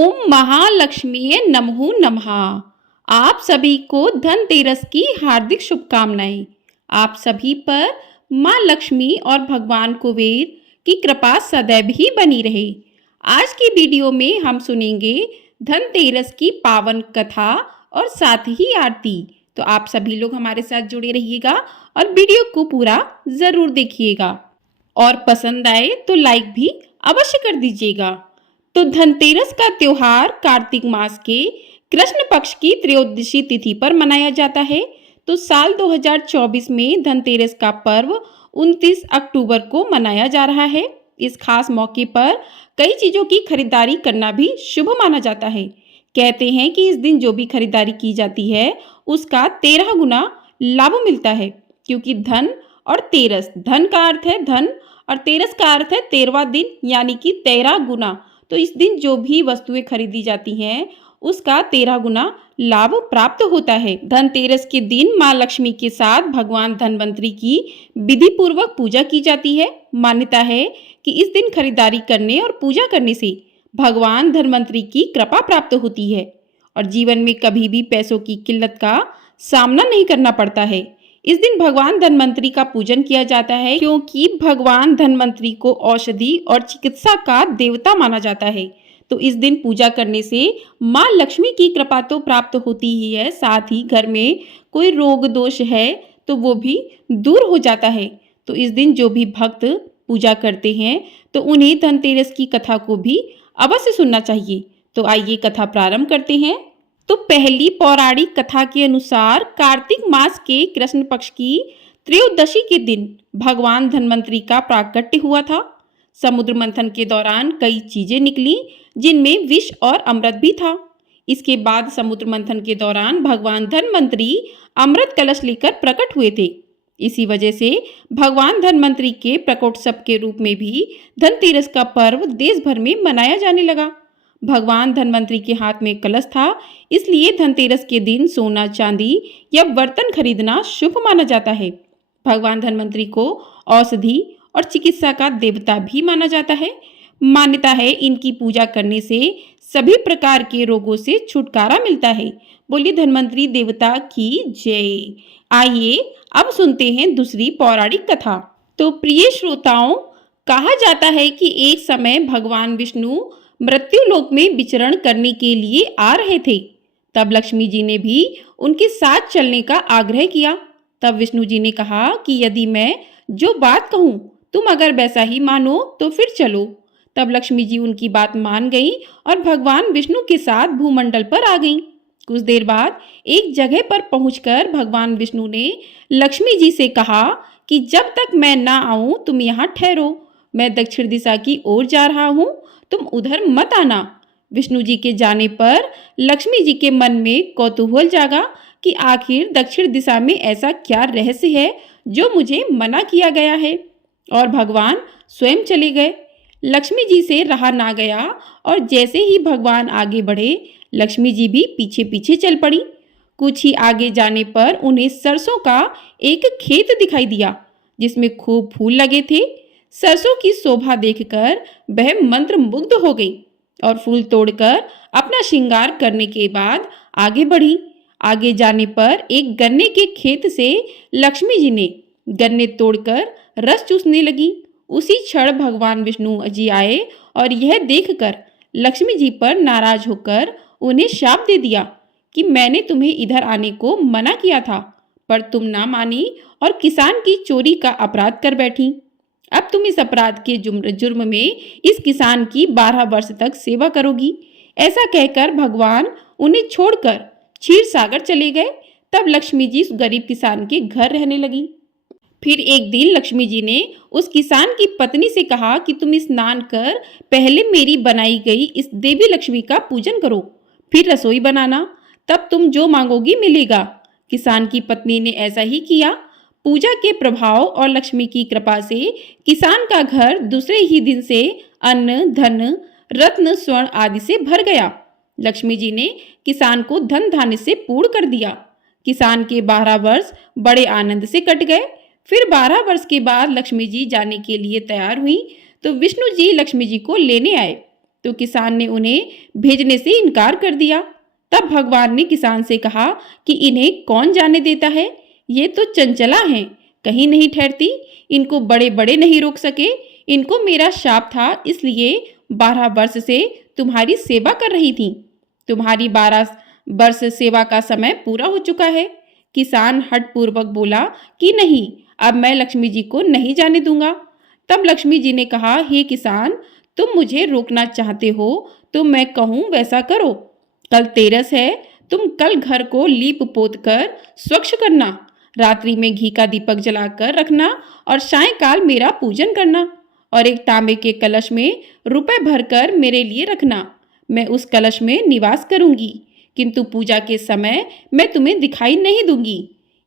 ओम महालक्ष्मी नमः नमः। आप सभी को धनतेरस की हार्दिक शुभकामनाएं। आप सभी पर माँ लक्ष्मी और भगवान कुबेर की कृपा सदैव ही बनी रहे। आज की वीडियो में हम सुनेंगे धनतेरस की पावन कथा और साथ ही आरती। तो आप सभी लोग हमारे साथ जुड़े रहिएगा और वीडियो को पूरा जरूर देखिएगा और पसंद आए तो लाइक भी अवश्य कर दीजिएगा। तो धनतेरस का त्योहार कार्तिक मास के कृष्ण पक्ष की त्रयोदशी तिथि पर मनाया जाता है। तो साल 2024 में धनतेरस का पर्व 29 अक्टूबर को मनाया जा रहा है। इस खास मौके पर कई चीजों की खरीदारी करना भी शुभ माना जाता है। कहते हैं कि इस दिन जो भी खरीदारी की जाती है उसका 13 गुना लाभ मिलता है, क्योंकि धन और तेरस, धन का अर्थ है धन और तेरस का अर्थ है 13वां दिन, यानी कि 13 गुना। तो इस दिन जो भी वस्तुएं खरीदी जाती हैं उसका 13 गुना लाभ प्राप्त होता है। धनतेरस के दिन माँ लक्ष्मी के साथ भगवान धनवंतरी की विधि पूर्वक पूजा की जाती है। मान्यता है कि इस दिन खरीदारी करने और पूजा करने से भगवान धनवंतरी की कृपा प्राप्त होती है और जीवन में कभी भी पैसों की किल्लत का सामना नहीं करना पड़ता है। इस दिन भगवान धनवंतरी का पूजन किया जाता है, क्योंकि भगवान धनवंतरी को औषधि और चिकित्सा का देवता माना जाता है। तो इस दिन पूजा करने से माँ लक्ष्मी की कृपा तो प्राप्त होती ही है, साथ ही घर में कोई रोग दोष है तो वो भी दूर हो जाता है। तो इस दिन जो भी भक्त पूजा करते हैं तो उन्हें धनतेरस की कथा को भी अवश्य सुनना चाहिए। तो आइए कथा प्रारंभ करते हैं। तो पहली पौराणिक कथा के अनुसार कार्तिक मास के कृष्ण पक्ष की त्रयोदशी के दिन भगवान धनवंतरी का प्राकट्य हुआ था। समुद्र मंथन के दौरान कई चीजें निकली जिनमें विष और अमृत भी था। इसके बाद समुद्र मंथन के दौरान भगवान धनवंतरी अमृत कलश लेकर प्रकट हुए थे। इसी वजह से भगवान धनवंतरी के प्रकोत्सव के रूप में भी धनतेरस का पर्व देश भर में मनाया जाने लगा। भगवान धनवंतरी के हाथ में कलश था, इसलिए धनतेरस के दिन सोना चांदी या बर्तन खरीदना शुभ माना जाता है। भगवान धनवंतरी को औषधि और चिकित्सा का देवता भी माना जाता है। मान्यता है इनकी पूजा करने से सभी प्रकार के रोगों से छुटकारा मिलता है। बोलिए धनवंतरी देवता की जय। आइए अब सुनते हैं दूसरी पौराणिक कथा। तो प्रिय श्रोताओं, कहा जाता है कि एक समय भगवान विष्णु मृत्यु लोक में विचरण करने के लिए आ रहे थे। तब लक्ष्मी जी ने भी उनके साथ चलने का आग्रह किया। तब विष्णु जी ने कहा कि यदि मैं जो बात कहूँ तुम अगर वैसा ही मानो तो फिर चलो। तब लक्ष्मी जी उनकी बात मान गई और भगवान विष्णु के साथ भूमंडल पर आ गईं। कुछ देर बाद एक जगह पर पहुंचकर भगवान विष्णु ने लक्ष्मी जी से कहा कि जब तक मैं ना आऊं तुम यहाँ ठहरो, मैं दक्षिण दिशा की ओर जा रहा हूँ, तुम उधर मत आना। विष्णु जी के जाने पर लक्ष्मी जी के मन में कौतूहल जागा कि आखिर दक्षिण दिशा में ऐसा क्या रहस्य है जो मुझे मना किया गया है, और भगवान स्वयं चले गए। लक्ष्मी जी से रहा ना गया और जैसे ही भगवान आगे बढ़े लक्ष्मी जी भी पीछे पीछे चल पड़ी। कुछ ही आगे जाने पर उन्हें सरसों का एक खेत दिखाई दिया जिसमें खूब फूल लगे थे। सरसों की शोभा देखकर वह मंत्र मुग्ध हो गई और फूल तोड़कर अपना श्रृंगार करने के बाद आगे बढ़ी। आगे जाने पर एक गन्ने के खेत से लक्ष्मी जी ने गन्ने तोड़कर रस चूसने लगी। उसी क्षण भगवान विष्णु जी आए और यह देखकर लक्ष्मी जी पर नाराज होकर उन्हें शाप दे दिया कि मैंने तुम्हें इधर आने को मना किया था, पर तुम ना मानी और किसान की चोरी का अपराध कर बैठी। अब तुम इस अपराध के जुर्म में इस किसान की 12 वर्ष तक सेवा करोगी। ऐसा कहकर भगवान उन्हें छोड़कर क्षीर सागर चले गए। तब लक्ष्मी जी उस गरीब किसान के घर रहने लगी। फिर एक दिन लक्ष्मी जी ने उस किसान की पत्नी से कहा कि तुम स्नान कर पहले मेरी बनाई गई इस देवी लक्ष्मी का पूजन करो, फिर रसोई बनाना, तब तुम जो मांगोगी मिलेगा। किसान की पत्नी ने ऐसा ही किया। पूजा के प्रभाव और लक्ष्मी की कृपा से किसान का घर दूसरे ही दिन से अन्न, धन, रत्न, स्वर्ण आदि से भर गया। लक्ष्मी जी ने किसान को धन धान्य से पूर्ण कर दिया। किसान के 12 वर्ष बड़े आनंद से कट गए। फिर 12 वर्ष के बाद लक्ष्मी जी जाने के लिए तैयार हुई तो विष्णु जी लक्ष्मी जी को लेने आए। तो किसान ने उन्हें भेजने से इनकार कर दिया। तब भगवान ने किसान से कहा कि इन्हें कौन जाने देता है, ये तो चंचला हैं, कहीं नहीं ठहरती, इनको बड़े बड़े नहीं रोक सके। इनको मेरा शाप था, इसलिए 12 वर्ष से तुम्हारी सेवा कर रही थी। तुम्हारी 12 वर्ष सेवा का समय पूरा हो चुका है। किसान हठपूर्वक बोला कि नहीं, अब मैं लक्ष्मी जी को नहीं जाने दूंगा। तब लक्ष्मी जी ने कहा, हे किसान, तुम मुझे रोकना चाहते हो तो मैं कहूँ वैसा करो। कल तेरस है, तुम कल घर को लीप पोत कर स्वच्छ करना, रात्रि में घी का दीपक जलाकर रखना और सायंकाल मेरा पूजन करना और एक तांबे के कलश में रुपए भरकर मेरे लिए रखना। मैं उस कलश में निवास करूंगी, किंतु पूजा के समय मैं तुम्हें दिखाई नहीं दूंगी।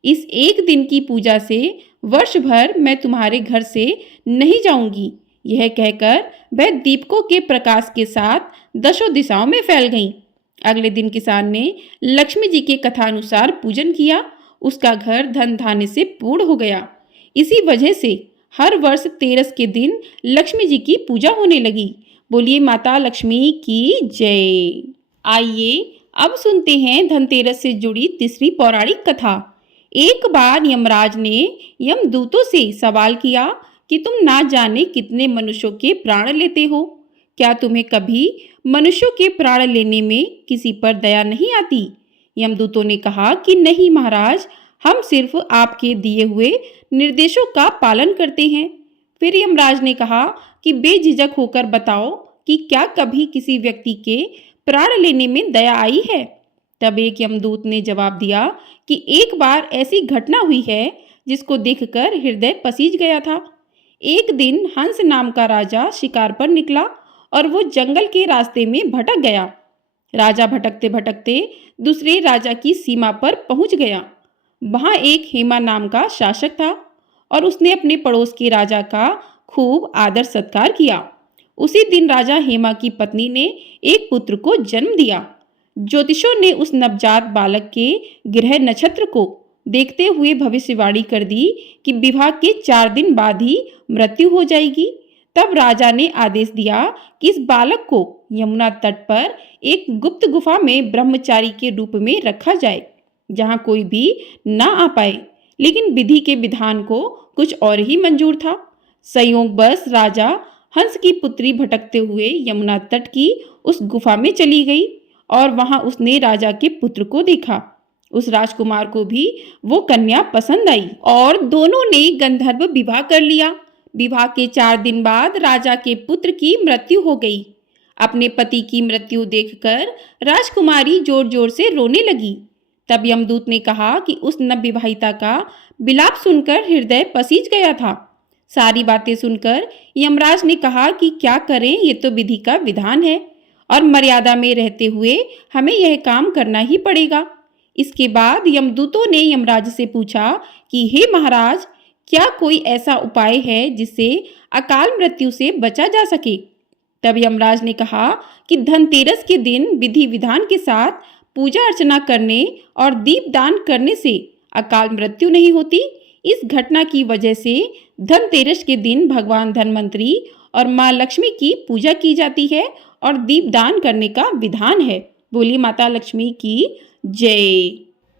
इस एक दिन की पूजा से वर्ष भर मैं तुम्हारे घर से नहीं जाऊंगी। यह कहकर वह दीपकों के प्रकाश के साथ दशों दिशाओं में फैल गईं। अगले दिन किसान ने लक्ष्मी जी के कथानुसार पूजन किया। उसका घर धन धान्य से पूर्ण हो गया। इसी वजह से हर वर्ष तेरस के दिन लक्ष्मी जी की पूजा होने लगी। बोलिए माता लक्ष्मी की जय। आइए अब सुनते हैं धनतेरस से जुड़ी तीसरी पौराणिक कथा। एक बार यमराज ने यमदूतों से सवाल किया कि तुम ना जाने कितने मनुष्यों के प्राण लेते हो, क्या तुम्हें कभी मनुष्यों के प्राण लेने में किसी पर दया नहीं आती? यमदूतों ने कहा कि नहीं महाराज, हम सिर्फ आपके दिए हुए निर्देशों का पालन करते हैं। फिर यमराज ने कहा कि बेझिझक होकर बताओ कि क्या कभी किसी व्यक्ति के प्राण लेने में दया आई है? तब एक यमदूत ने जवाब दिया कि एक बार ऐसी घटना हुई है जिसको देखकर हृदय पसीज गया था। एक दिन हंस नाम का राजा शिकार पर निकला और वो जंगल के रास्ते में भटक गया। राजा भटकते भटकते दूसरे राजा की सीमा पर पहुंच गया। वहां एक हेमा नाम का शासक था और उसने अपने पड़ोस के राजा का खूब आदर सत्कार किया। उसी दिन राजा हेमा की पत्नी ने एक पुत्र को जन्म दिया। ज्योतिषों ने उस नवजात बालक के ग्रह नक्षत्र को देखते हुए भविष्यवाणी कर दी कि विवाह के 4 दिन बाद ही मृत्यु हो जाएगी। तब राजा ने आदेश दिया कि इस बालक को यमुना तट पर एक गुप्त गुफा में ब्रह्मचारी के रूप में रखा जाए, जहां कोई भी ना आ पाए। लेकिन विधि के विधान को कुछ और ही मंजूर था। संयोगवश राजा हंस की पुत्री भटकते हुए यमुना तट की उस गुफा में चली गई और वहां उसने राजा के पुत्र को देखा। उस राजकुमार को भी वो कन्या पसंद आई और दोनों ने गंधर्व विवाह कर लिया। विवाह के 4 दिन बाद राजा के पुत्र की मृत्यु हो गई। अपने पति की मृत्यु देखकर राजकुमारी जोर जोर से रोने लगी। तब यमदूत ने कहा कि उस नवविवाहिता का विलाप सुनकर हृदय पसीज गया था। सारी बातें सुनकर यमराज ने कहा कि क्या करें, ये तो विधि का विधान है और मर्यादा में रहते हुए हमें यह काम करना ही पड़ेगा। इसके बाद यमदूतों ने यमराज से पूछा कि हे महाराज, क्या कोई ऐसा उपाय है जिससे अकाल मृत्यु से बचा जा सके? तब यमराज ने कहा कि धनतेरस के दिन विधि विधान के साथ पूजा अर्चना करने और दीप दान करने से अकाल मृत्यु नहीं होती। इस घटना की वजह से धनतेरस के दिन भगवान धनवंतरी और माँ लक्ष्मी की पूजा की जाती है और दीप दान करने का विधान है। बोली माता लक्ष्मी की जय।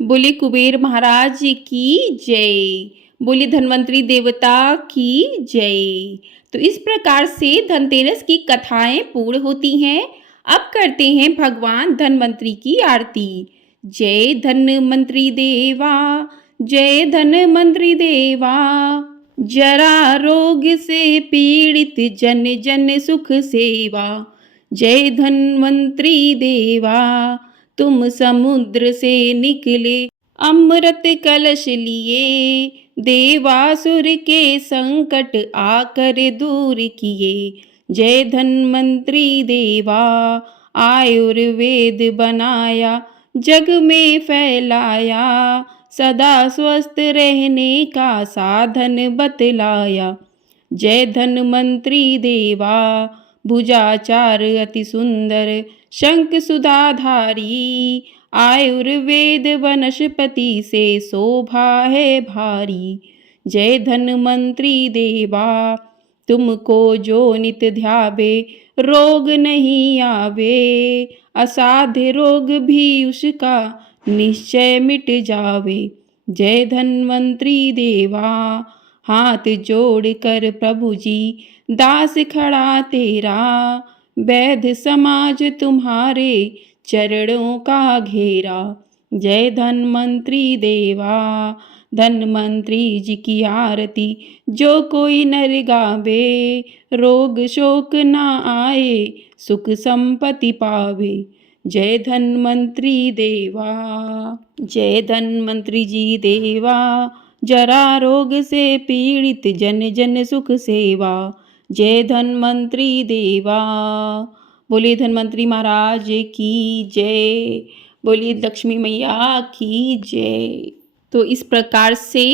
बोली कुबेर महाराज की जय। बोली धनवंतरी देवता की जय। तो इस प्रकार से धनतेरस की कथाएं पूर्ण होती हैं। अब करते हैं भगवान धनवंतरी की आरती। जय धनवंतरी देवा, जय धनवंतरी देवा, जरा रोग से पीड़ित जन जन सुख सेवा। जय धन्वंतरी देवा, तुम समुद्र से निकले अमृत कलश लिए, देवासुर के संकट आकर दूर किए। जय धन्वंतरी देवा, आयुर्वेद बनाया जग में फैलाया, सदा स्वस्थ रहने का साधन बतलाया। जय धन्वंतरी देवा, भुजाचार अति सुंदर शंख सुधाधारी, आयुर्वेद वनस्पति से शोभा है भारी। जय धन्वंतरी देवा, तुमको जो नित ध्यावे रोग नहीं आवे, असाध्य रोग भी उसका निश्चय मिट जावे। जय धन्वंतरी देवा, हाथ जोड़ कर प्रभु जी दास खड़ा तेरा। वैद्य समाज तुम्हारे चरणों का घेरा। जय धन्वंतरी देवा, धन्वंतरी जी की आरती जो कोई नर गावे। रोग शोक ना आए, सुख संपत्ति पावे। जय धन्वंतरी देवा, जय धन्वंतरी जी देवा। जरा रोग से पीड़ित जन जन सुख सेवा। जय धन्वंतरी देवा। बोलिए धन्वंतरी महाराज की जय, बोलिए लक्ष्मी मैया की जय। तो इस प्रकार से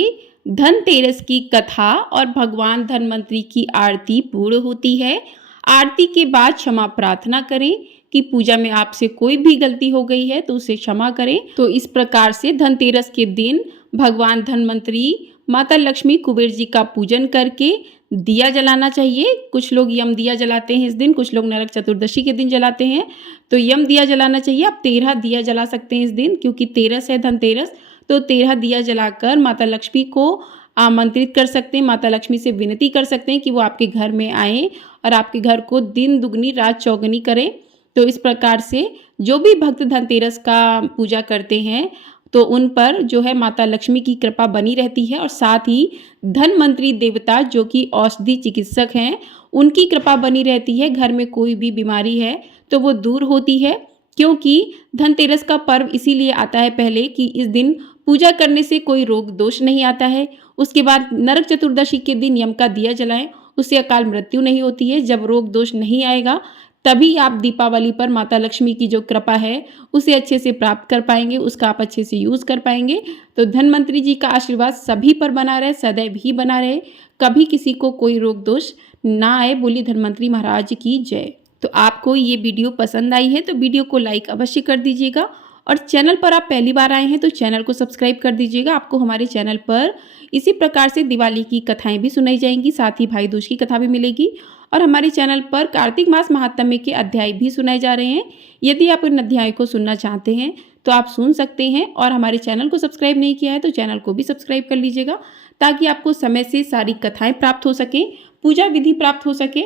धनतेरस की कथा और भगवान धन्वंतरी की आरती पूर्ण होती है। आरती के बाद क्षमा प्रार्थना करें कि पूजा में आपसे कोई भी गलती हो गई है तो उसे क्षमा करें। तो इस प्रकार से धनतेरस के दिन भगवान धन्वंतरी, माता लक्ष्मी, कुबेर जी का पूजन करके दिया जलाना चाहिए। कुछ लोग यम दिया जलाते हैं इस दिन, कुछ लोग नरक चतुर्दशी के दिन जलाते हैं। तो यम दिया जलाना चाहिए। आप 13 दिया जला सकते हैं इस दिन, क्योंकि 13 है धनतेरस। तो 13 दिया जलाकर माता लक्ष्मी को आमंत्रित कर सकते हैं। माता लक्ष्मी से विनती कर सकते हैं कि वो आपके घर में आएँ और आपके घर को दिन दुगनी रात चौगनी करें। तो इस प्रकार से जो भी भक्त धनतेरस का पूजा करते हैं तो उन पर जो है माता लक्ष्मी की कृपा बनी रहती है, और साथ ही धन्वंतरी देवता जो कि औषधि चिकित्सक हैं उनकी कृपा बनी रहती है। घर में कोई भी बीमारी है तो वो दूर होती है, क्योंकि धनतेरस का पर्व इसीलिए आता है पहले कि इस दिन पूजा करने से कोई रोग दोष नहीं आता है। उसके बाद नरक चतुर्दशी के दिन यम का दिया जलाएं, उससे अकाल मृत्यु नहीं होती है। जब रोग दोष नहीं आएगा तभी आप दीपावली पर माता लक्ष्मी की जो कृपा है उसे अच्छे से प्राप्त कर पाएंगे, उसका आप अच्छे से यूज़ कर पाएंगे। तो धन्वंतरी जी का आशीर्वाद सभी पर बना रहे, सदैव ही बना रहे, कभी किसी को कोई रोग दोष ना आए। बोली धन्वंतरी महाराज की जय। तो आपको ये वीडियो पसंद आई है तो वीडियो को लाइक अवश्य कर दीजिएगा, और चैनल पर आप पहली बार आए हैं तो चैनल को सब्सक्राइब कर दीजिएगा। आपको हमारे चैनल पर इसी प्रकार से दिवाली की कथाएं भी सुनाई जाएंगी, साथ ही भाई दूज की कथा भी मिलेगी, और हमारे चैनल पर कार्तिक मास महात्म्य के अध्याय भी सुनाए जा रहे हैं। यदि आप इन अध्याय को सुनना चाहते हैं तो आप सुन सकते हैं, और हमारे चैनल को सब्सक्राइब नहीं किया है तो चैनल को भी सब्सक्राइब कर लीजिएगा, ताकि आपको समय से सारी कथाएं प्राप्त हो सकें, पूजा विधि प्राप्त हो सके।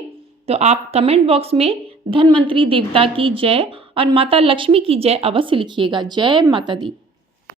तो आप कमेंट बॉक्स में धन्वंतरी देवता की जय और माता लक्ष्मी की जय अवश्य लिखिएगा। जय माता दी।